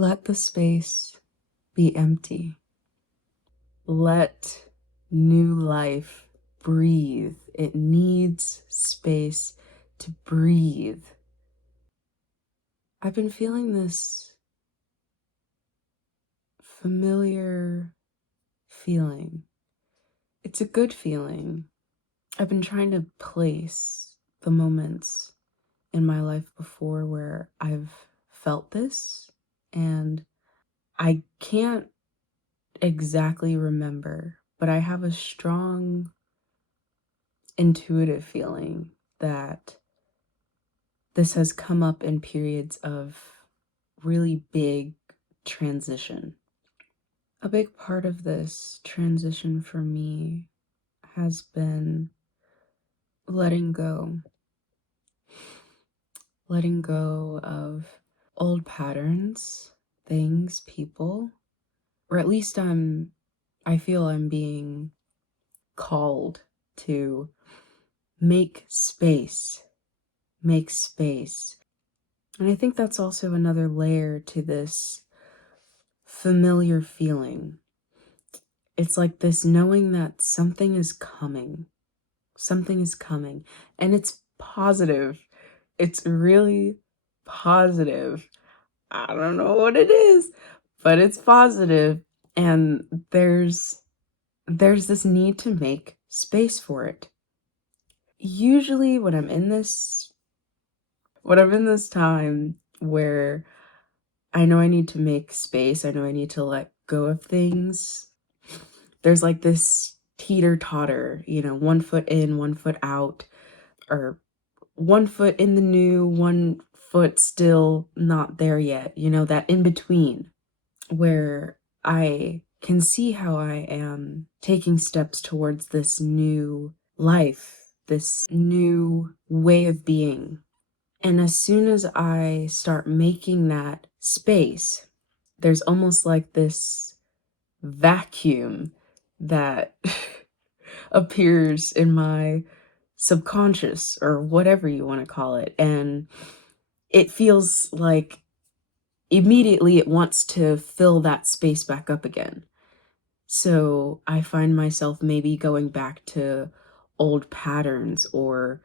Let the space be empty. Let new life breathe. It needs space to breathe. I've been feeling this familiar feeling. It's a good feeling. I've been trying to place the moments in my life before where I've felt this, and I can't exactly remember, but I have a strong intuitive feeling that this has come up in periods of really big transition. A big part of this transition for me has been letting go. Letting go of old patterns, things, people, or at least I feel I'm being called to make space. Make space. And I think that's also another layer to this familiar feeling. It's like this knowing that something is coming. Something is coming. And it's positive. It's really positive. I don't know what it is, but it's positive. And there's this need to make space for it. Usually when I'm in this time where I know I need to make space, I know I need to let go of things, there's like this teeter-totter, 1 foot in, 1 foot out, or 1 foot in the new, 1 foot still not there yet, that in between, where I can see how I am taking steps towards this new life, this new way of being. And as soon as I start making that space, there's almost like this vacuum that appears in my subconscious, or whatever you want to call it. And it feels like immediately it wants to fill that space back up again. So I find myself maybe going back to old patterns, or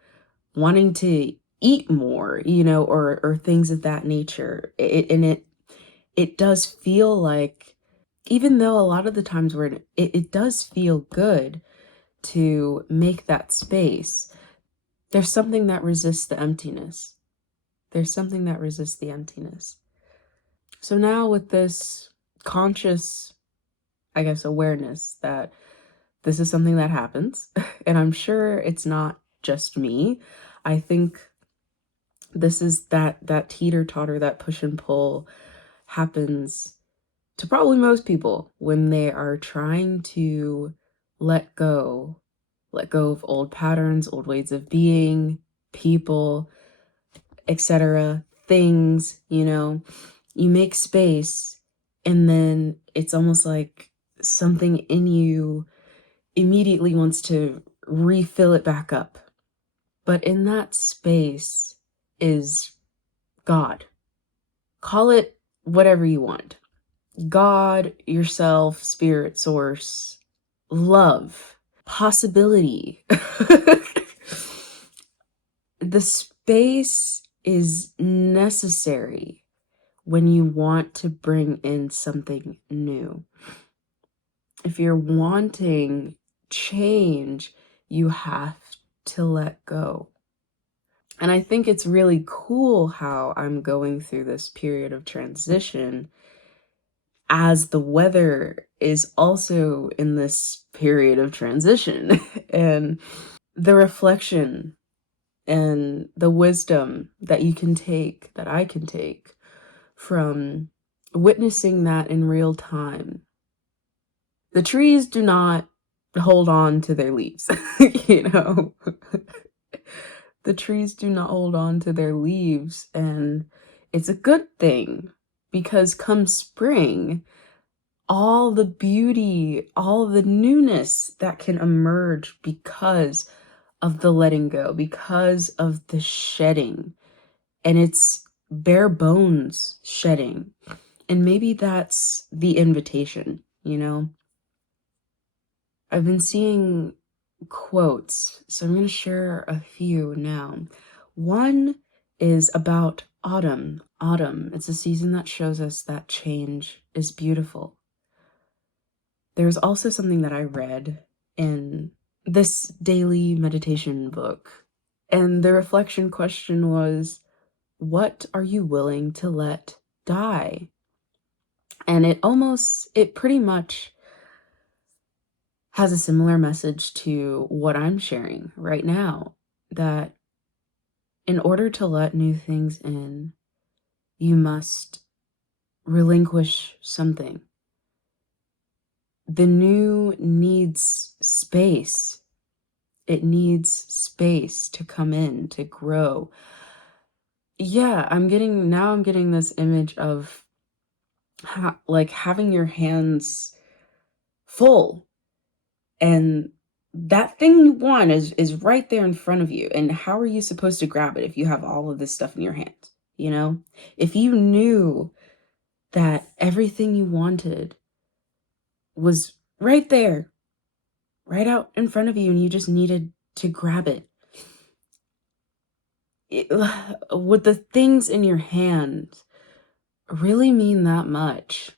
wanting to eat more, or things of that nature. It does feel like, even though a lot of the times it does feel good to make that space, there's something that resists the emptiness. There's something that resists the emptiness. So now with this conscious, I guess, awareness that this is something that happens, and I'm sure it's not just me. I think this is that teeter-totter, that push and pull happens to probably most people when they are trying to let go of old patterns, old ways of being, people, etc., things, you make space, and then it's almost like something in you immediately wants to refill it back up. But in that space is God. Call it whatever you want. God, yourself, spirit, source, love, possibility. The space is necessary when you want to bring in something new. If you're wanting change, you have to let go. And I think it's really cool how I'm going through this period of transition as the weather is also in this period of transition. And the reflection and the wisdom that I can take from witnessing that in real time. The trees do not hold on to their leaves, you know? The trees do not hold on to their leaves, and it's a good thing, because come spring, all the beauty, all the newness that can emerge because of the letting go, because of the shedding, and it's bare bones shedding. And maybe that's the invitation, you know? I've been seeing quotes, so I'm going to share a few now. One is about autumn. Autumn, it's a season that shows us that change is beautiful. There's also something that I read in this daily meditation book, and the reflection question was, what are you willing to let die? And it pretty much has a similar message to what I'm sharing right now, that in order to let new things in, you must relinquish something. The new needs space. It needs space to come in, to grow. Yeah, I'm getting this image of like having your hands full, and that thing you want is right there in front of you. And how are you supposed to grab it if you have all of this stuff in your hands? You know, if you knew that everything you wanted was right there, right out in front of you, and you just needed to grab it, it would the things in your hand really mean that much?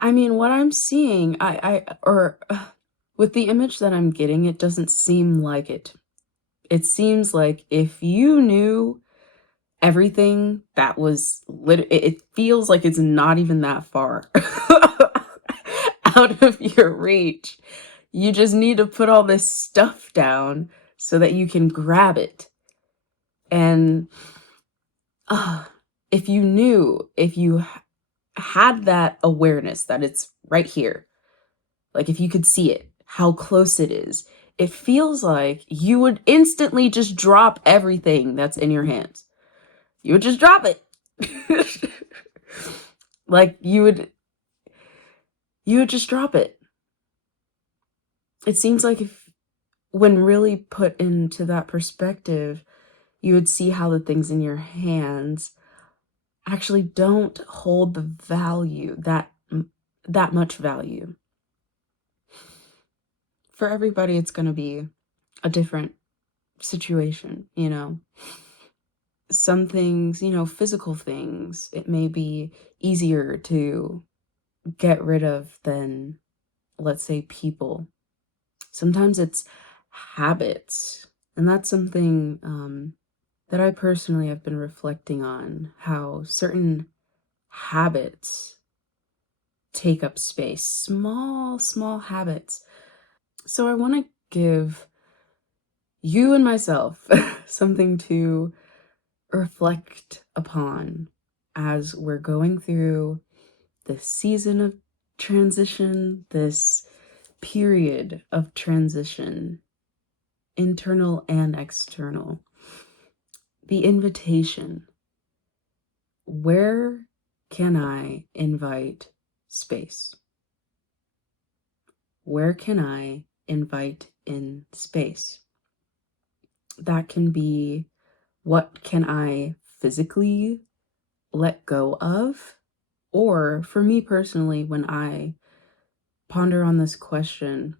I mean, what I'm seeing, with the image that I'm getting, it doesn't seem like it. It seems like if you knew everything that was it feels like it's not even that far out of your reach. You just need to put all this stuff down so that you can grab it. And uh, if you had that awareness that it's right here, like if you could see it, how close it is, it feels like you would instantly just drop everything that's in your hands. You would just drop it. Like you would just drop it. It seems like if when really put into that perspective, you would see how the things in your hands actually don't hold the value that much value. For everybody, it's going to be a different situation, you know. Some things, you know, physical things, it may be easier to get rid of than, let's say, people. Sometimes it's habits. And that's something that I personally have been reflecting on, how certain habits take up space, small habits. So I want to give you and myself something to reflect upon as we're going through this season of transition, this period of transition, internal and external. The invitation. Where can I invite space? Where can I invite in space? That can be, what can I physically let go of? Or for me personally, when I ponder on this question,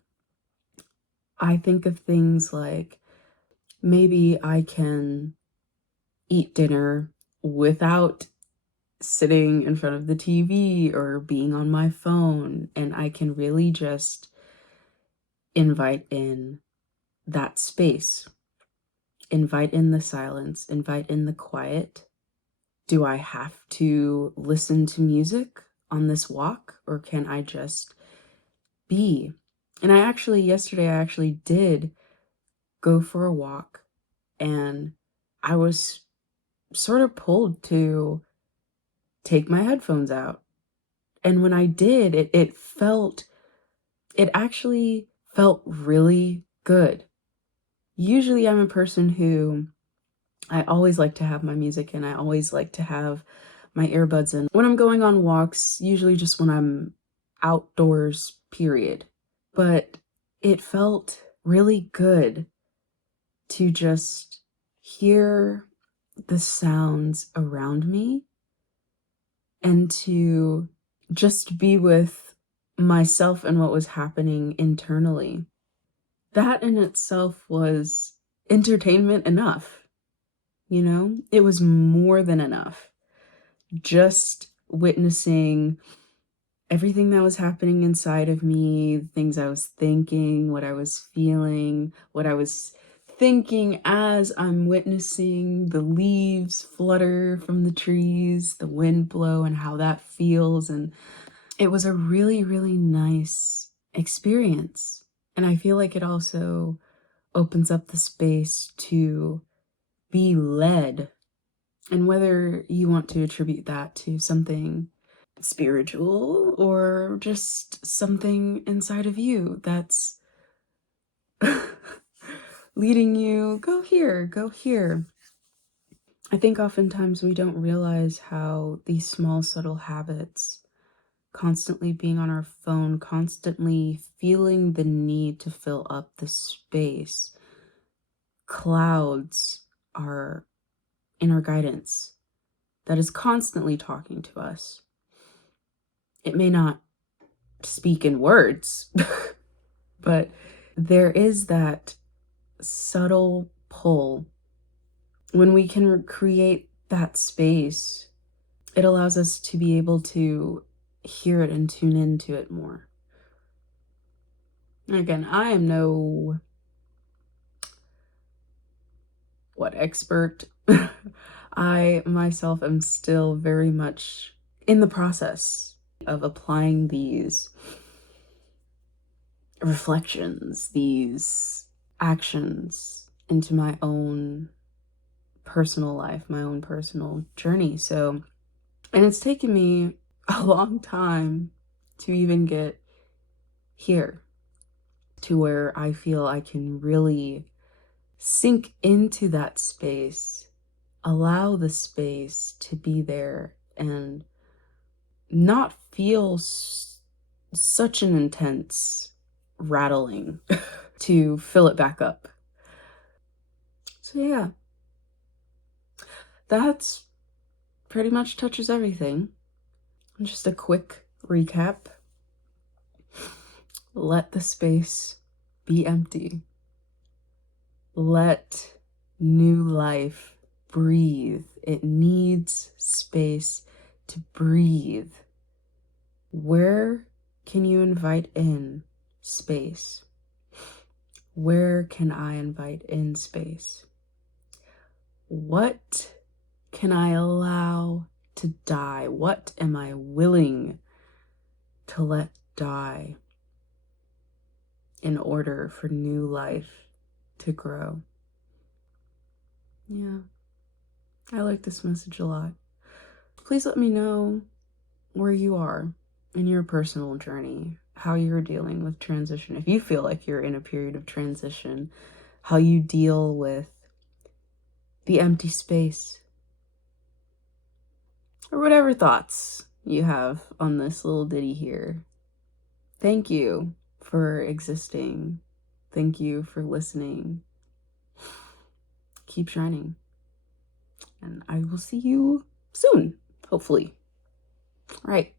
I think of things like maybe I can eat dinner without sitting in front of the TV or being on my phone, and I can really just invite in that space, invite in the silence, invite in the quiet. Do I have to listen to music on this walk, or can I just be? And yesterday, I actually did go for a walk, and I was sort of pulled to take my headphones out. And when I did, it actually felt really good. Usually I'm a person who, I always like to have my music in. I always like to have my earbuds in when I'm going on walks, usually just when I'm outdoors, period. But it felt really good to just hear the sounds around me and to just be with myself and what was happening internally. That in itself was entertainment enough, you know? It was more than enough. Just witnessing everything that was happening inside of me, the things I was thinking, what I was feeling, what I was thinking as I'm witnessing the leaves flutter from the trees, the wind blow, and how that feels. And it was a really, really nice experience. And I feel like it also opens up the space to be led. And whether you want to attribute that to something spiritual or just something inside of you that's leading you, go here, go here. I think oftentimes we don't realize how these small, subtle habits, constantly being on our phone, constantly feeling the need to fill up the space, clouds our inner guidance that is constantly talking to us. It may not speak in words, but there is that subtle pull. When we can create that space, it allows us to be able to hear it and tune into it more. Again, I am no expert. I myself am still very much in the process of applying these reflections, these actions into my own personal life, my own personal journey. So, and it's taken me a long time to even get here to where I feel I can really sink into that space, allow the space to be there, and not feel such an intense rattling to fill it back up. So yeah, that's pretty much touches everything. Just a quick recap. Let the space be empty. Let new life breathe. It needs space to breathe. Where can you invite in space? Where can I invite in space? What can I allow to die? What am I willing to let die in order for new life to grow? Yeah, I like this message a lot. Please let me know where you are in your personal journey, how you're dealing with transition. If you feel like you're in a period of transition, how you deal with the empty space, or whatever thoughts you have on this little ditty here. Thank you for existing. Thank you for listening. Keep shining. And I will see you soon, hopefully. All right.